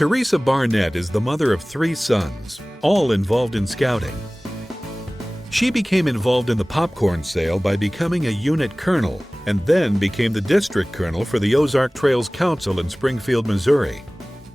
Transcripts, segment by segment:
Teresa Barnett is the mother of 3 sons, all involved in Scouting. She became involved in the popcorn sale by becoming a unit colonel and then became the district colonel for the Ozark Trails Council in Springfield, Missouri.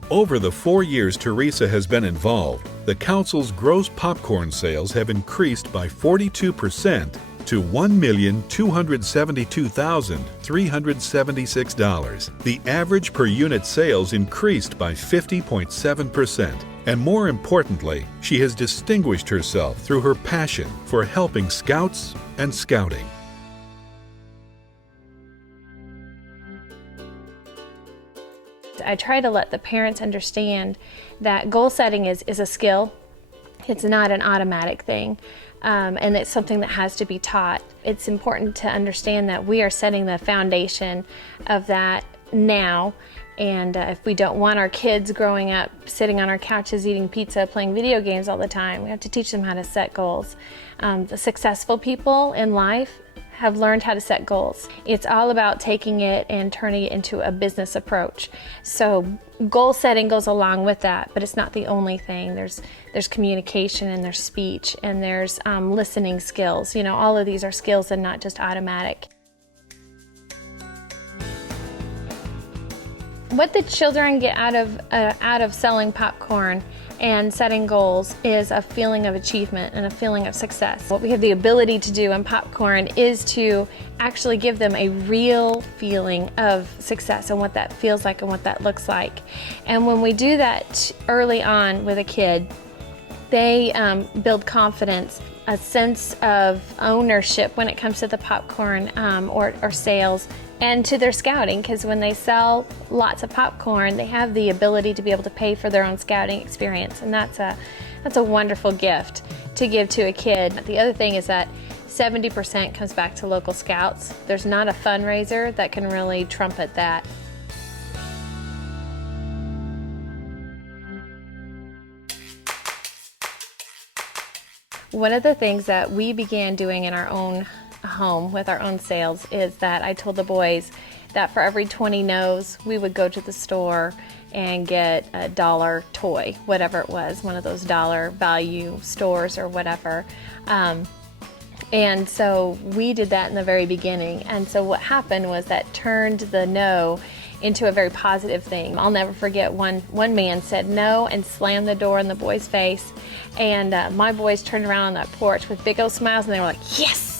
Over the 4 years Teresa has been involved, the council's gross popcorn sales have increased by 42% to $1,272,376. The average per unit sales increased by 50.7%. And more importantly, she has distinguished herself through her passion for helping Scouts and Scouting. I try to let the parents understand that goal setting is a skill. It's not an automatic thing, and it's something that has to be taught. It's important to understand that we are setting the foundation of that now, and if we don't want our kids growing up sitting on our couches eating pizza, playing video games all the time, we have to teach them how to set goals. The successful people in life have learned how to set goals. It's all about taking it and turning it into a business approach. So goal setting goes along with that, but it's not the only thing. There's communication and there's speech and there's listening skills. You know, all of these are skills and not just automatic. What the children get out of selling popcorn and setting goals is a feeling of achievement and a feeling of success. What we have the ability to do in popcorn is to actually give them a real feeling of success and what that feels like and what that looks like. And when we do that early on with a kid, they build confidence, a sense of ownership when it comes to the popcorn or sales, and to their scouting, because when they sell lots of popcorn, they have the ability to be able to pay for their own scouting experience, and that's a wonderful gift to give to a kid. The other thing is that 70% comes back to local scouts. There's not a fundraiser that can really trumpet that. One of the things that we began doing in our own home with our own sales is that I told the boys that for every 20 no's, we would go to the store and get a dollar toy, whatever it was, one of those dollar value stores or whatever. And so we did that in the very beginning. And so what happened was that turned the no into a very positive thing. I'll never forget one man said no and slammed the door in the boy's face. And my boys turned around on that porch with big old smiles and they were like, yes!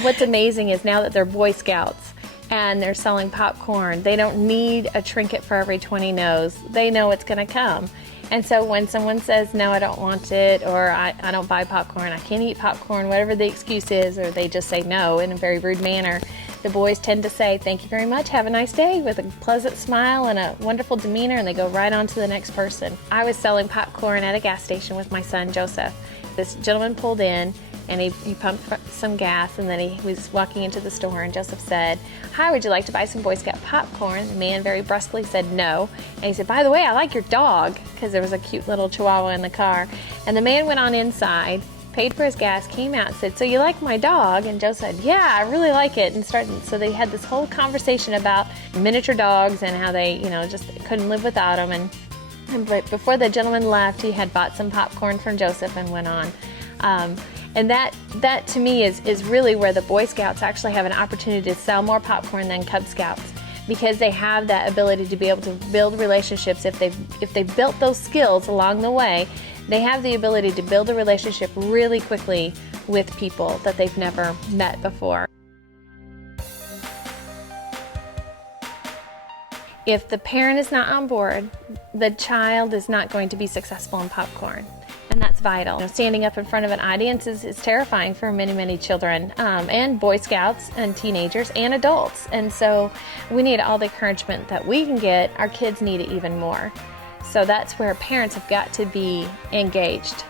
What's amazing is now that they're Boy Scouts and they're selling popcorn, they don't need a trinket for every 20 no's. They know it's going to come. And so when someone says, no, I don't want it, or I don't buy popcorn, I can't eat popcorn, whatever the excuse is, or they just say no in a very rude manner, the boys tend to say, thank you very much, have a nice day, with a pleasant smile and a wonderful demeanor, and they go right on to the next person. I was selling popcorn at a gas station with my son, Joseph. This gentleman pulled in, and he pumped some gas, and then he was walking into the store, and Joseph said, hi, would you like to buy some Boy Scout popcorn? The man very brusquely said no, and he said, by the way, I like your dog, because there was a cute little chihuahua in the car. And the man went on inside, paid for his gas, came out and said, so you like my dog? And Joe said, yeah, I really like it. And so they had this whole conversation about miniature dogs and how they, just couldn't live without them. And right before the gentleman left, he had bought some popcorn from Joseph and went on. And that to me is really where the Boy Scouts actually have an opportunity to sell more popcorn than Cub Scouts, because they have that ability to be able to build relationships. If they've built those skills along the way, they have the ability to build a relationship really quickly with people that they've never met before. If the parent is not on board, the child is not going to be successful in popcorn. And that's vital. Standing up in front of an audience is terrifying for many, many children, and Boy Scouts and teenagers and adults. And so we need all the encouragement that we can get. Our kids need it even more. So that's where parents have got to be engaged.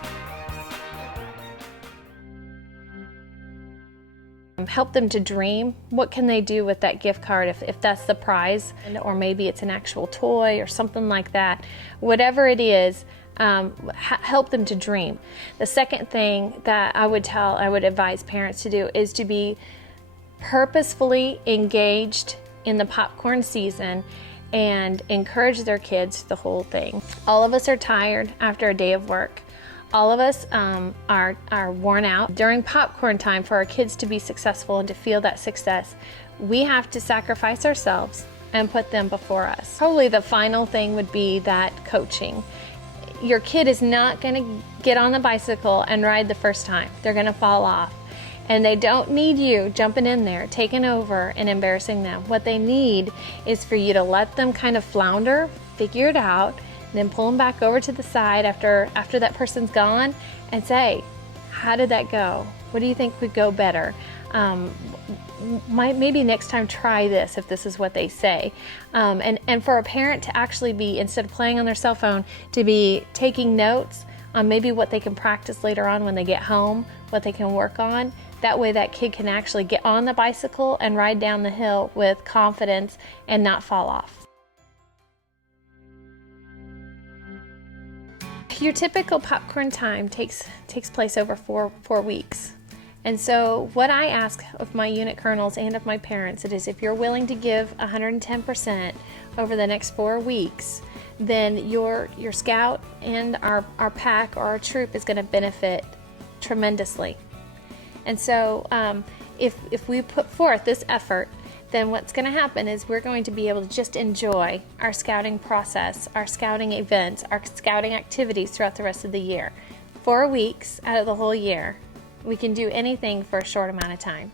Help them to dream. What can they do with that gift card if that's the prize, or maybe it's an actual toy or something like that. Whatever it is, help them to dream. The second thing that I would advise parents to do is to be purposefully engaged in the popcorn season and encourage their kids the whole thing. All of us are tired after a day of work. All of us are worn out. During popcorn time, for our kids to be successful and to feel that success, we have to sacrifice ourselves and put them before us. Probably the final thing would be that coaching. Your kid is not going to get on the bicycle and ride the first time. They're going to fall off. And they don't need you jumping in there, taking over, and embarrassing them. What they need is for you to let them kind of flounder, figure it out, then pull them back over to the side after that person's gone and say, how did that go? What do you think would go better? Maybe next time try this if this is what they say. And for a parent to actually be, instead of playing on their cell phone, to be taking notes on maybe what they can practice later on when they get home, what they can work on. That way that kid can actually get on the bicycle and ride down the hill with confidence and not fall off. Your typical popcorn time takes place over four weeks. And so what I ask of my unit colonels and of my parents, it is if you're willing to give 110% over the next 4 weeks, then your scout and our pack or our troop is going to benefit tremendously. And so if we put forth this effort, then what's going to happen is we're going to be able to just enjoy our scouting process, our scouting events, our scouting activities throughout the rest of the year. 4 weeks out of the whole year, we can do anything for a short amount of time.